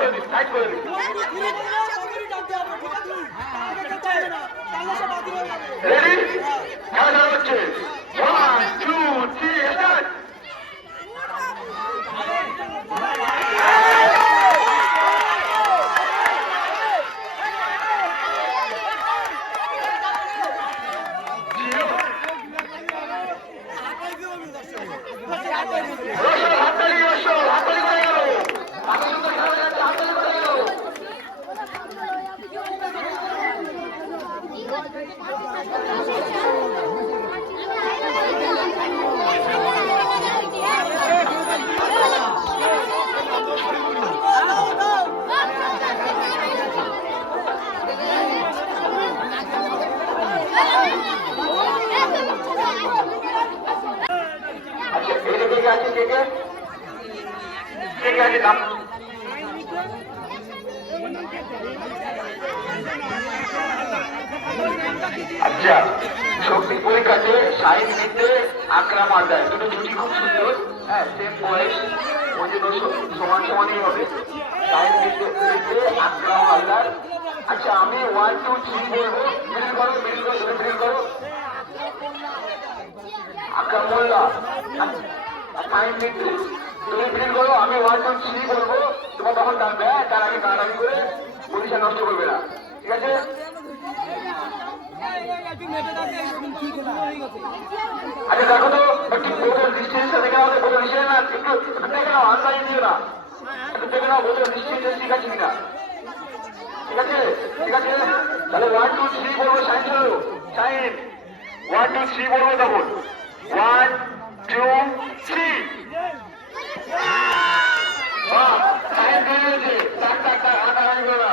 করে দিন সাইড করে দিন রেডি খেলা চালু হচ্ছে ওয়ান টু থ্রি স্টার্ট রসল হাততালি রসল হাততালি করে গেল আগে সুন্দর খেলা যাচ্ছে হাততালি করে গেল আচ্ছা এদিকে কে কে আছে কে কে নাম আচ্ছা শক্তি পরীক্ষাতে সাইন্স নিতে আকরাম আদায় দুটো জুটি খুব সুন্দর। হ্যাঁ সেম বয়স ওই জন্য সমান সমানই হবে। সাইন্স নিতে আকরাম আদার আচ্ছা আমি ওয়ান টু থ্রি বলব। মিডিল করো মিডিল করো তুমি করো। আকরাম মোল্লা সাইন্স নিতে। তুমি মিডিল করো আমি ওয়ান টু থ্রি বলব তোমার তখন হ্যাঁ তার আগে গাড়াবি করে পরিচয় নষ্ট করবে না। ঠিক আছে? আচ্ছা দেখো তো বোতল ডিস্টেন্সটা দেখে নাও বোতল ডিস্টেন্স না দেখে নাও আন্দাজ দিও না। একটু দেখে নাও ডিস্টেন্স ঠিক আছে কিনা। ঠিক আছে? ঠিক আছে? তাহলে ওয়ান টু থ্রি বলব সাইন চলো সাইন। ওয়ান টু থ্রি বলব তখন। ওয়ান, টু থ্রি সাইন দিয়ে দিয়েছে টাক টাক টাক হাঁটাহাঁটি করো না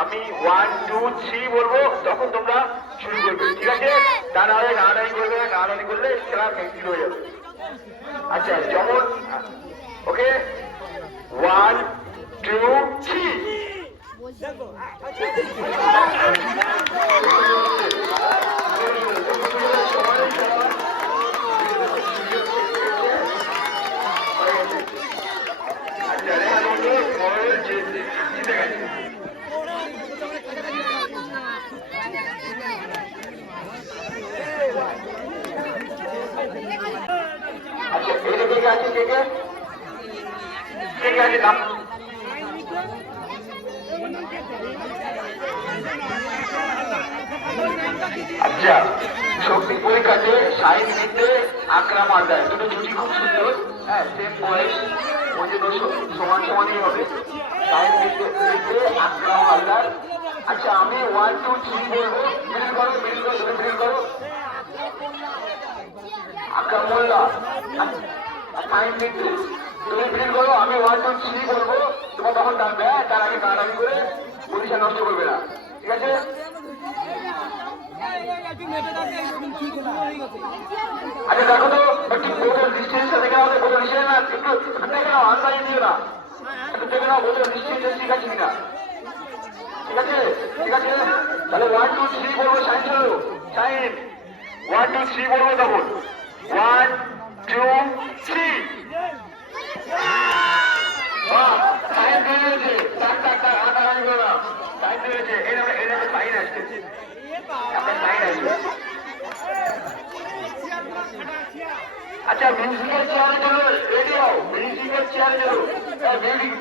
আমি ওয়ান টু থ্রি বলব, তখন তোমরা শুরু করবে, ঠিক আছে? তা নাহলে নাড়াড়ি করবে না নাড়াড়ি করলে খেলা ভেঙে হয়ে যাবে। আচ্ছা যেমন ওকে? ওয়ান টু থ্রি আচ্ছা রেহান মন্ডল বল জিতে জিতে গেছে আচ্ছা এদিকে কে কে আছে, কে কে? কে কে আছে? আচ্ছা শক্তি পরীক্ষাতে সাইন্স নিতে আকরাম আদায় দুটো জুটি খুব সুন্দর। হ্যাঁ সেম বয়স ওই জন্য সমান সমানই হবে। সাইন্স নিতে নিতে আকরাম আদার আচ্ছা আমি ওয়ান টু থ্রি বলব। মিডিল করো মিডিল করো মিডিল করো। আকরাম মোল্লা নিতে তুমি মিডিল করো, আমি ওয়ান টু থ্রি তখন ডাকবে হ্যাঁ তার আগে করে পরিচয় নষ্ট করবে না। ঠিক আছে? আচ্ছা দেখো তো, একটু বোতল ডিস্টেন্সটা দেখে নাও বোতল ডিস্টেন্স না দেখে নাও আন্দাজ দিও না। একটু দেখে নাও বোতল ঠিক আছে কিনা। ঠিক আছে? ঠিক আছে? তাহলে ওয়ান টু থ্রি বলব সাইন চলো সাইন ওয়ান টু থ্রি বলব তখন ওয়ান টু থ্রি সাইন দিয়ে দিয়েছে টাক টাক টাক আচ্ছা মিউজিকের চেয়ারে চলো রেডি মিউজিকের চেয়ারে মিউজিক